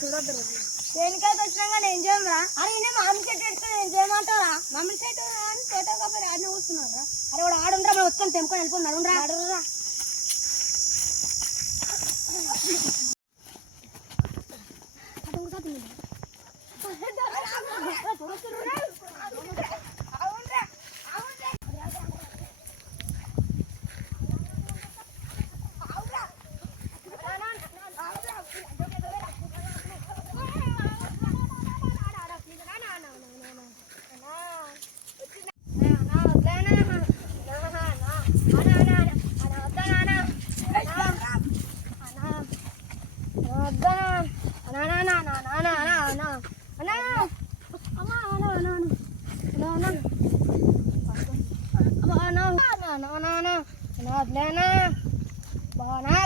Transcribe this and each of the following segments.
దేనికైతే వచ్చినా కానీ ఏం చేయరా? అరే నేను మామిడి చెట్టు ఎడుతుంది ఏం చేయమంటారా? మామిడి చెట్టు అని తోట కాబట్టి ఆడనే కూర్చున్నారా? అరే వాడు ఆడుండ్రా మనం వస్తాను తెంపుకొని వెళ్ళిపోయి నడుండ్రా నడురా.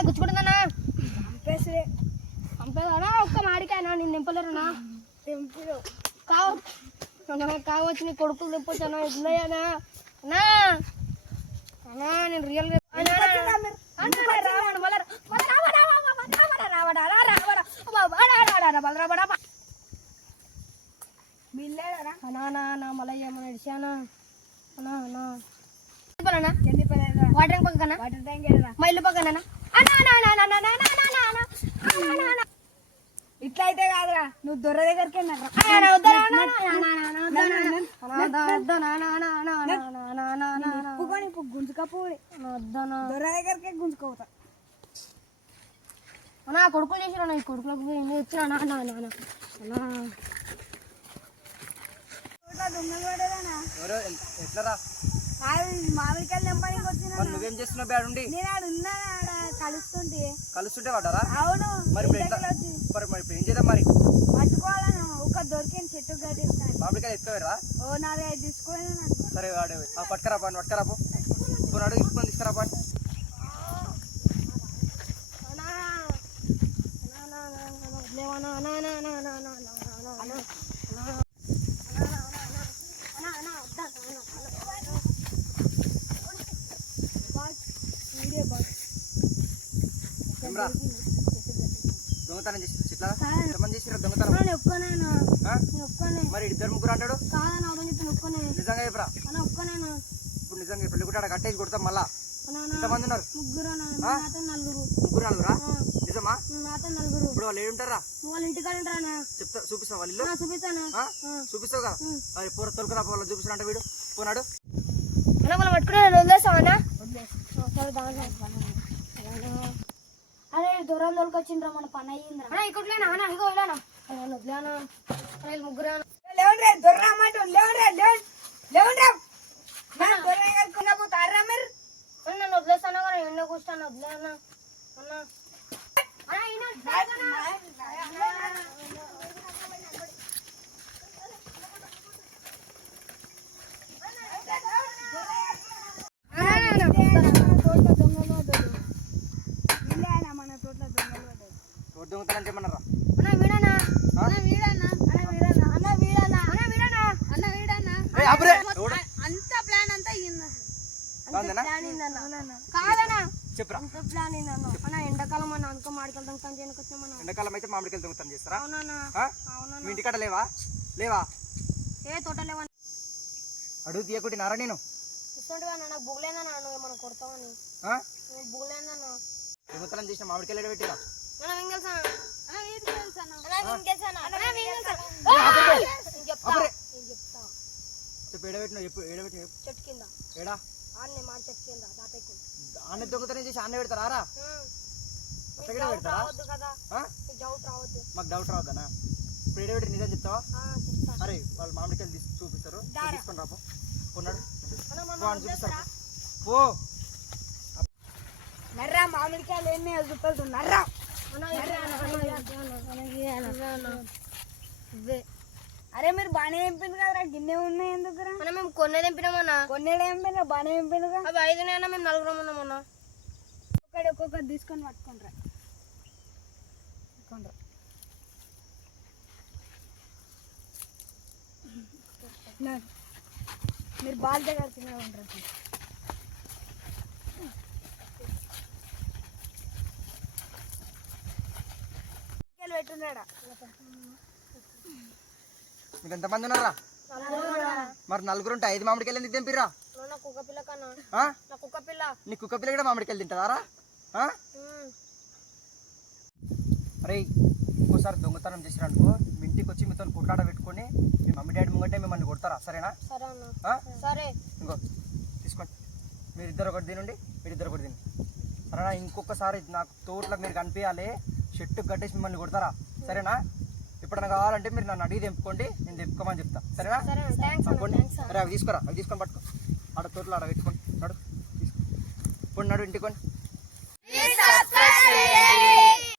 గుచ్చుకుంటుందన్నా చంపేదా ఒక్క మాడికాయనా నేను నింపలేరునా తెంపులు కావచ్చు నీ కొడుకులు తెప్పొచ్చానా ఇద్దయనా అన్నా అన్నా నేను రియల్ మళ్ళీ ఏమన్నా ఇడిచానా అన్నా అన్నా వాటర్ పక్కన మా ఇల్లు పక్కన ఇట్లా అయితే కాదురా నువ్వు దొర దగ్గరికి గుంజుకపోయి దొర దగ్గరికి గుంజుకోతా నా కొడుకులు చేసిరా ఈ కొడుకులకు వచ్చినా మామిడికాయలు తెంపడానికి వచ్చిన నువ్వేం చేస్తున్నావు బ్యాడ్ ఉండి నేను ఆడ ఉన్నా కలుస్తుంటే పడ్డారా? అవును మరి ఇప్పుడు ఏం చేద్దాం మరి? పట్టుకోవాలని ఒక దొరికిన చెట్టు కట్టేస్తాను మామిడికాయలు ఎత్తుకోరా? ఓ 4-5 తీసుకొని సరే వాడు పట్టుకరా పని పట్టుకరాపో పోనాడు తీసుకొని తీసుకురా పని దొంగతనం చేసి చెట్ల ఎంతమంది చేసిరా దొంగతనం? మరి 2-3 అంటాడు నిజంగా చెప్పరా? ఇప్పుడు నిజంగా పెళ్లి కూడా కట్టేసి కొడతాం మళ్ళా. ఎంతమంది ఉన్నారు? ముగ్గురు 4-రా? నిజమా? ఇప్పుడు వాళ్ళు ఏడుంటారా? వాళ్ళ ఇంటికాడ చెప్తా చూపిస్తావు వాళ్ళు చూపిస్తావు కదా అది పూర తొలకరా వాళ్ళు చూపిస్తారంట వీడు పోనాడు పట్టుకునే వదిలేసావా? అరే దూరం తోలుకొచ్చిండ్రా మన పని అయ్యిందిరా ఇక్కట్లేనా ఇగో వదిలేనా వదిలేనా ముగ్గురు నన్ను వదిలేస్తాను కదా ఎండ కూర్చాను వదిలేనా అన్నా దొంగతనం చేయమన్నారా? అంత ప్లాన్ అంతా చెప్పరా? ఎండాకాలం మన అనుకో మామిడికాయలు దొంగతనం చేయడానికి వచ్చామన్నా. ఎండాకాలం అయితే మామిడికాయలు దొంగతనం చేస్తారా? అవునా మీ ఇంటికాడ లేవా? ఏ తోట లేవా? అడుగు తీయకుంటే నారా నేను నాకు బుగ్లేనా నువ్వేమన్నా కొడతావని బుగ్లేనా దొంగతనం చేసిన మామిడికాయలు పెట్టిరా? చెట్టు కింద ఆన్న దొంగతనం చేసి ఆన్న పెడతారా? మాకు డౌట్ రావద్దనా? ఇప్పుడు ఏడబెట్టి నిజం చెప్తావా? అరే వాళ్ళు మామిడికాయలు చూపిస్తారు తీసుకొని రాపో కొన్నాడు చూపిస్తారు పో నర్రా మామిడికాయలు ఏమి చూపిస్తు నర్రా అరే మీరు బాగానే తెంపింది కదరా గిన్నె ఉన్నాయి ఎందుకురా? మేము కొన్నే తెంపినామన్నా కొన్నేడు తెంపినా బాగానే తెంపిందిగా అవి 5 మేము 4 ఉన్నామన్నా ఒక్కొక్కటి తీసుకొని పట్టుకుంటారా మీరు బాగా కలిసి ఉంటారు పెట్టున్నాడా? మీకు ఎంతమంది ఉన్నారా? మరి నలుగురు ఉంటే 5 మామిడికాయలు ఎందుకు తెంపిర్రా? నా కుక్క పిల్ల కన్నా, ఆ? నా కుక్క పిల్ల. నీ కుక్క పిల్ల కూడా మామిడికాయలు తింటారా? అరే ఇంకోసారి దొంగతనం చేసిరనుకో మీ ఇంటికి వచ్చి మీతో కొట్లాట పెట్టుకొని మీ మమ్మీ డాడీ ముంగంటే మిమ్మల్ని కొడతారా? సరేనా? సరే అన్న. సరే. ఇంకో తీసుకోండి, మీరిద్దరు ఒకటి తినండి, మీరిద్దరు ఒకటి తినండి, సరేనా? ఇంకొకసారి నాకు తోటలో మీరు కనిపించాలి, చెట్టుకు కట్టేసి మిమ్మల్ని కొడతారా? సరేనా? ఎప్పుడైనా కావాలంటే మీరు నన్ను అడిగి తెంపుకోండి, నేను తెంపుకోమని చెప్తా. సరేనా? అనుకోండి. అరే అవి తీసుకురా, అవి తీసుకొని పట్టుకో, ఆడ తోటలో ఆడ పెట్టుకోండి. నడు తీసుకోండి, నడు ఇంటికోండి.